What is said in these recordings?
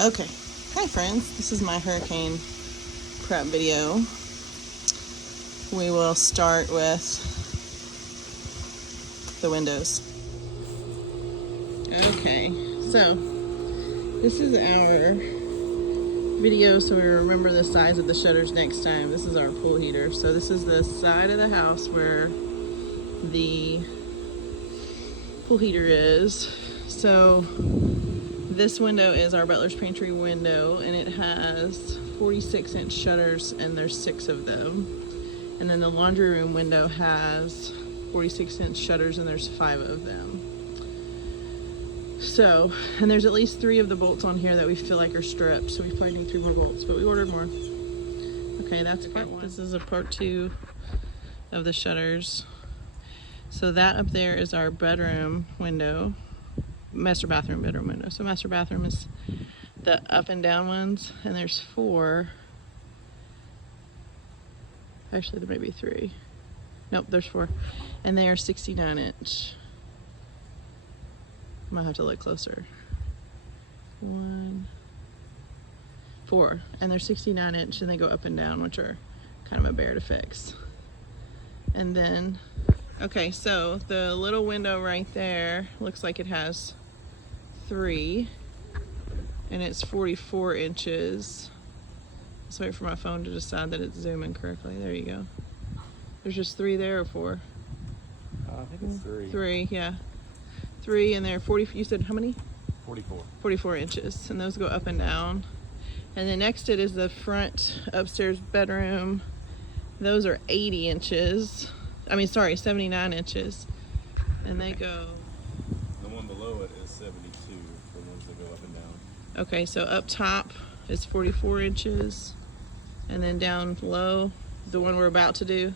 Okay, hi friends, this is my hurricane prep video. We will start with the windows. Okay, so this is our video so we remember the size of the shutters next time. This is our pool heater. So this is the side of the house where the pool heater is. So this window is our butler's pantry window, and it has 46-inch shutters, and there's 6 of them. And then the laundry room window has 46-inch shutters, and there's 5 of them. So, and there's at least 3 of the bolts on here that we feel like are stripped, so we probably need 3 more bolts, but we ordered more. Okay, that's part 1. This is a part 2 of the shutters. So that up there is our bedroom window. Master bathroom bedroom window. So master bathroom is the up and down ones, and there's 4. Actually, there may be 3. Nope, there's 4, and they are 69-inch. I might have to look closer. 1, 4, and they're 69-inch, and they go up and down, which are kind of a bear to fix. And then, okay, so the little window right there looks like it has 3, and it's 44 inches. Let's wait for my phone to decide that it's zooming correctly. There you go. There's just 3 there, or 4? I think it's 3. 3, yeah. 3, and they're 40, you said how many? 44. 44 inches, and those go up and down. And then next it is the front upstairs bedroom. Those are 80 inches. I mean, sorry, 79 inches. And they go... The one below it is 72, the ones that go up and down. Okay, so up top is 44 inches. And then down low, the one we're about to do,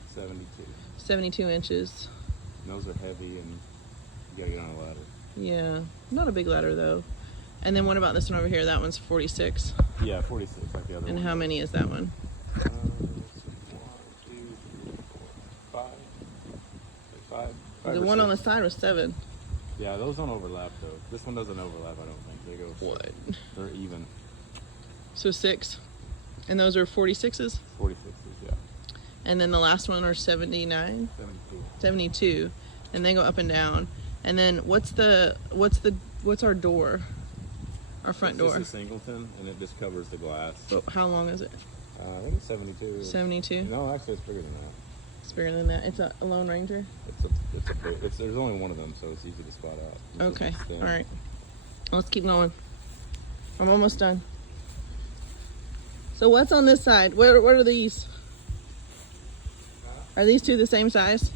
72 inches. And those are heavy, and you gotta get on a ladder. Yeah, not a big ladder though. And then what about this one over here? That one's 46. Yeah, 46 like the other one. And how many is that one? 1, 2, 3, 4, 5. The one on the side was 7. Yeah, those don't overlap though. This one doesn't overlap, I don't think. They go. What? They're even. So 6. And those are 46s? 46s, yeah. And then the last one are 79? 72. And they go up and down. And then what's our door? Our front door. It's a singleton, and it just covers the glass. So how long is it? I think it's 72. 72? No, actually it's bigger than that. It's bigger than that. It's a Lone Ranger? There's only one of them, so it's easy to spot out. Okay, all right. Let's keep going. I'm almost done. So what's on this side? What are these? Are these 2 the same size?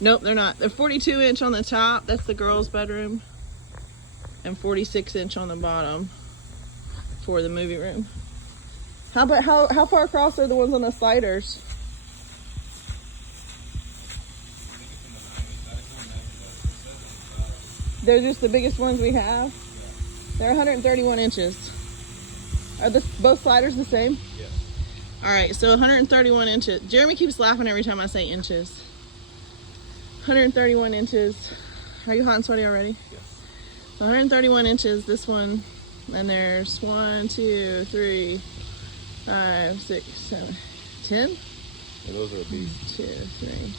Nope, they're not. They're 42-inch on the top. That's the girls' bedroom. And 46-inch on the bottom for the movie room. How far across are the ones on the sliders? They're just the biggest ones we have? They're 131 inches. Are both sliders the same? Yes. All right, so 131 inches. Jeremy keeps laughing every time I say inches. 131 inches. Are you hot and sweaty already? Yes. So 131 inches, this one. And there's 1, 2, 3, 5, 6, 7, 10? Yeah, those are a beast. 2, 3.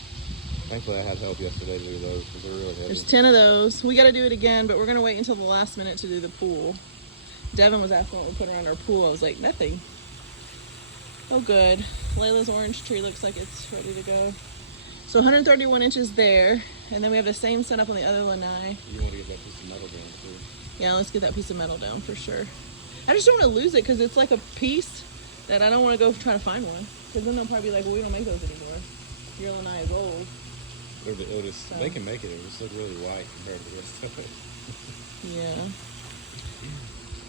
Thankfully I had help yesterday to do those because they're really heavy. There's 10 of those. We got to do it again, but we're going to wait until the last minute to do the pool. Devin was asking what we put around our pool. I was like, nothing. Oh, good. Layla's orange tree looks like it's ready to go. So 131 inches there, and then we have the same setup on the other lanai. You want to get that piece of metal down too. Yeah, let's get that piece of metal down for sure. I just don't want to lose it because it's like a piece that I don't want to go try to find one. Because then they'll probably be like, well, we don't make those anymore. Your lanai is old. They can make it. It just look really white compared to this stuff. Yeah.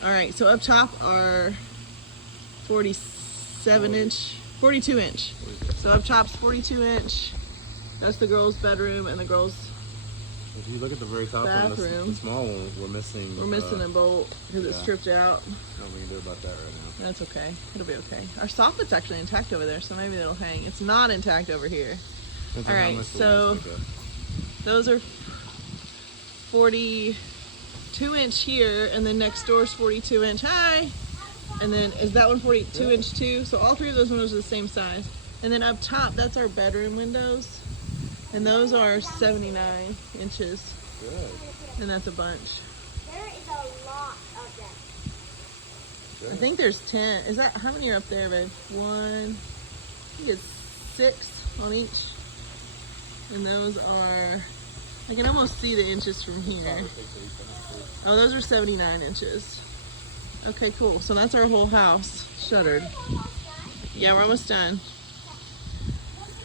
All right, so up top are 47-inch, 42-inch. So up top's 42-inch. That's the girls' bedroom and the girls' If you look at the very top one, the small one, we're missing. We're missing a bolt because it's stripped out. Nothing we can do about that right now. That's okay. It'll be okay. Our soffit's actually intact over there, so maybe it'll hang. It's not intact over here. All right, so Those are 42-inch here, and then next door's 42-inch high. And then is that one 42-inch too? So all three of those windows are the same size. And then up top, that's our bedroom windows. And those are 79 inches. Good. And that's a bunch. There is a lot of them. Good. I think there's 10. Is that, how many are up there, babe? One, I think it's 6 on each. And those are, I can almost see the inches from here. Oh, those are 79 inches. Okay, cool. So that's our whole house shuttered. Yeah, we're almost done.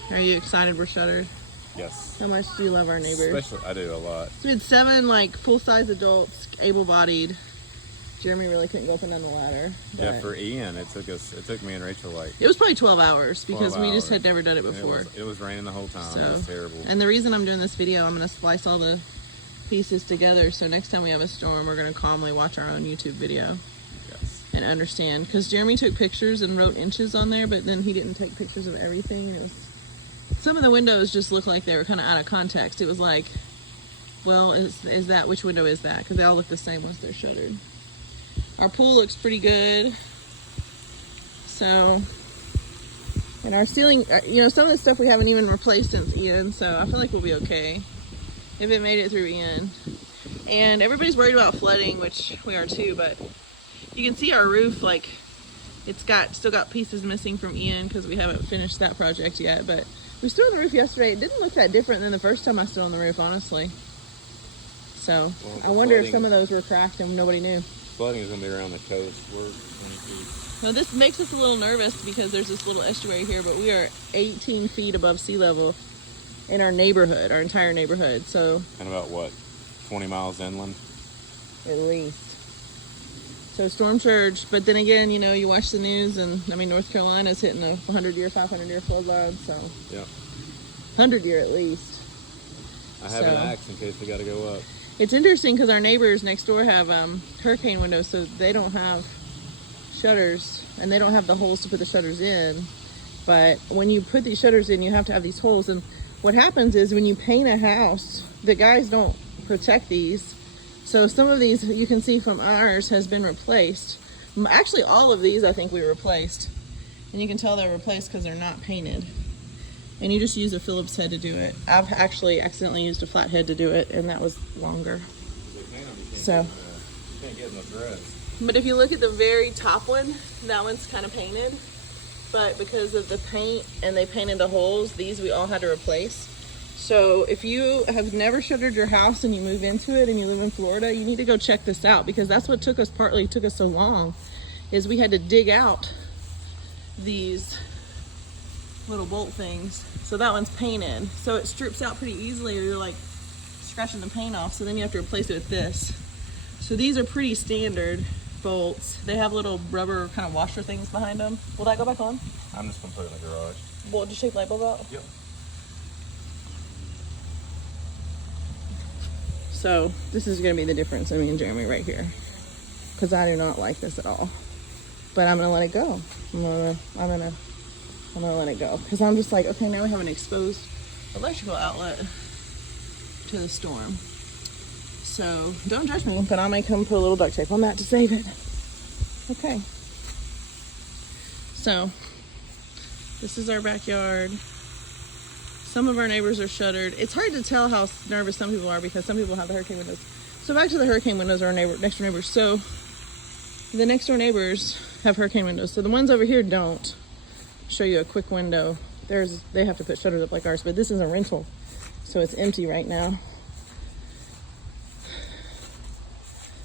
Are you excited we're shuttered? Yes. How much do you love our neighbors? Especially, I do a lot. So we had 7 like full-size adults, able-bodied. Jeremy really couldn't go up and down the ladder. Yeah, for Ian, it took me and Rachel like. It was probably 12 hours because 12 we just hours. had never done it before. It was raining the whole time. So, it was terrible. And the reason I'm doing this video, I'm going to splice all the pieces together. So next time we have a storm, we're going to calmly watch our own YouTube video. Yes. And understand. Because Jeremy took pictures and wrote inches on there, but then he didn't take pictures of everything. And it was, some of the windows just looked like they were kind of out of context. It was like, well, is that, which window is that? Because they all look the same once they're shuttered. Our pool looks pretty good. So, and our ceiling, you know, some of the stuff we haven't even replaced since Ian, so I feel like we'll be okay if it made it through Ian. And everybody's worried about flooding, which we are too, but you can see our roof, like, it's still got pieces missing from Ian because we haven't finished that project yet, but we stood on the roof yesterday. It didn't look that different than the first time I stood on the roof, honestly. So, I wonder if some of those were cracked and nobody knew. Flooding is going to be around the coast. Now this makes us a little nervous because there's this little estuary here, but we are 18 feet above sea level in our neighborhood, our entire neighborhood. So, And about what, 20 miles inland? at least. So storm surge, but then again, you know, you watch the news and I mean, North Carolina's hitting a 100-year, 500-year flood load, so. Yeah. 100-year at least. I have an axe in case we got to go up. It's interesting because our neighbors next door have hurricane windows, so they don't have shutters and they don't have the holes to put the shutters in. But when you put these shutters in, you have to have these holes. And what happens is when you paint a house, the guys don't protect these. So some of these you can see from ours has been replaced. Actually, all of these I think we replaced. And you can tell they're replaced because they're not painted. And you just use a Phillips head to do it. I've actually accidentally used a flat head to do it, and that was longer. So, You can't get enough rest. but if you look at the very top one, that one's kind of painted. But because of the paint and they painted the holes, these we all had to replace. So if you have never shuttered your house and you move into it and you live in Florida, you need to go check this out because that's what took us so long, is we had to dig out these little bolt things. So that one's painted, so it strips out pretty easily, or you're like scratching the paint off, so then you have to replace it with this. So these are pretty standard bolts. They have little rubber kind of washer things behind them. Will that go back on? I'm just going to put it in the garage. Well, just take the light bulb out? Yep. So this is going to be the difference in me and Jeremy right here, because I do not like this at all, but I'm going to let it go. I'm gonna let it go because I'm just like, okay, now we have an exposed electrical outlet to the storm. So don't judge me, but I may come put a little duct tape on that to save it. Okay. So this is our backyard. Some of our neighbors are shuttered. It's hard to tell how nervous some people are because some people have the hurricane windows. So back to the hurricane windows, our next door neighbors. So the next door neighbors have hurricane windows. So the ones over here don't. Show you a quick window. They have to put shutters up like ours, but this is a rental, so it's empty right now.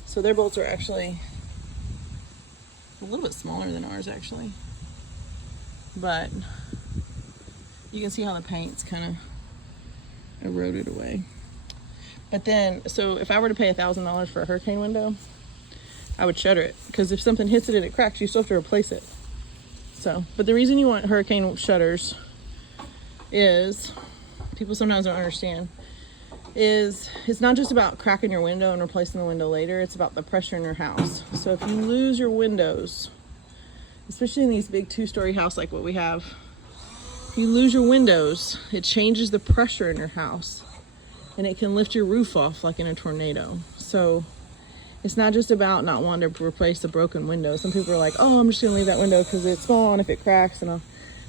So their bolts are actually a little bit smaller than ours actually, but you can see how the paint's kind of eroded away. But then, so if I were to pay $1,000 for a hurricane window, I would shutter it, because if something hits it and it cracks, you still have to replace it. So, but the reason you want hurricane shutters is, people sometimes don't understand, is it's not just about cracking your window and replacing the window later, it's about the pressure in your house. So if you lose your windows, especially in these big 2-story house like what we have, if you lose your windows, it changes the pressure in your house. and it can lift your roof off like in a tornado. So it's not just about not wanting to replace a broken window. Some people are like, oh, I'm just gonna leave that window because it's small and if it cracks and I'll...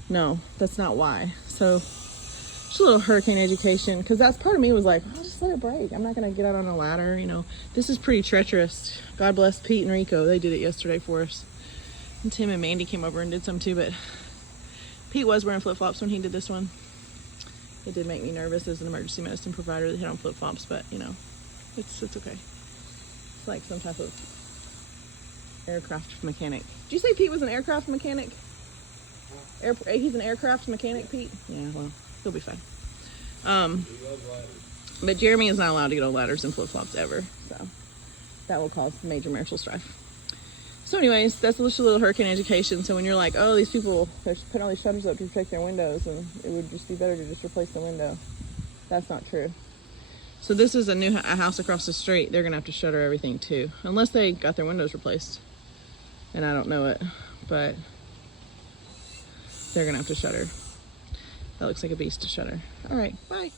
No, that's not why. So just a little hurricane education, because that's part of me was like, I'll just let it break. I'm not gonna get out on a ladder, you know. This is pretty treacherous. God bless Pete and Rico. They did it yesterday for us. And Tim and Mandy came over and did some too, but Pete was wearing flip-flops when he did this one. It did make me nervous as an emergency medicine provider that hit on flip-flops, but you know, it's okay. It's like some type of aircraft mechanic. Did you say Pete was an aircraft mechanic? He's an aircraft mechanic, Pete? Yeah, well, he'll be fine. But Jeremy is not allowed to get on ladders and flip-flops ever, so that will cause major marital strife. So anyways, that's just a little hurricane education. So when you're like, oh, these people, they're putting all these shutters up to protect their windows and it would just be better to just replace the window. That's not true. So this is a house across the street. They're gonna have to shutter everything too, unless they got their windows replaced. And I don't know it, but they're gonna have to shutter. That looks like a beast to shutter. All right, bye.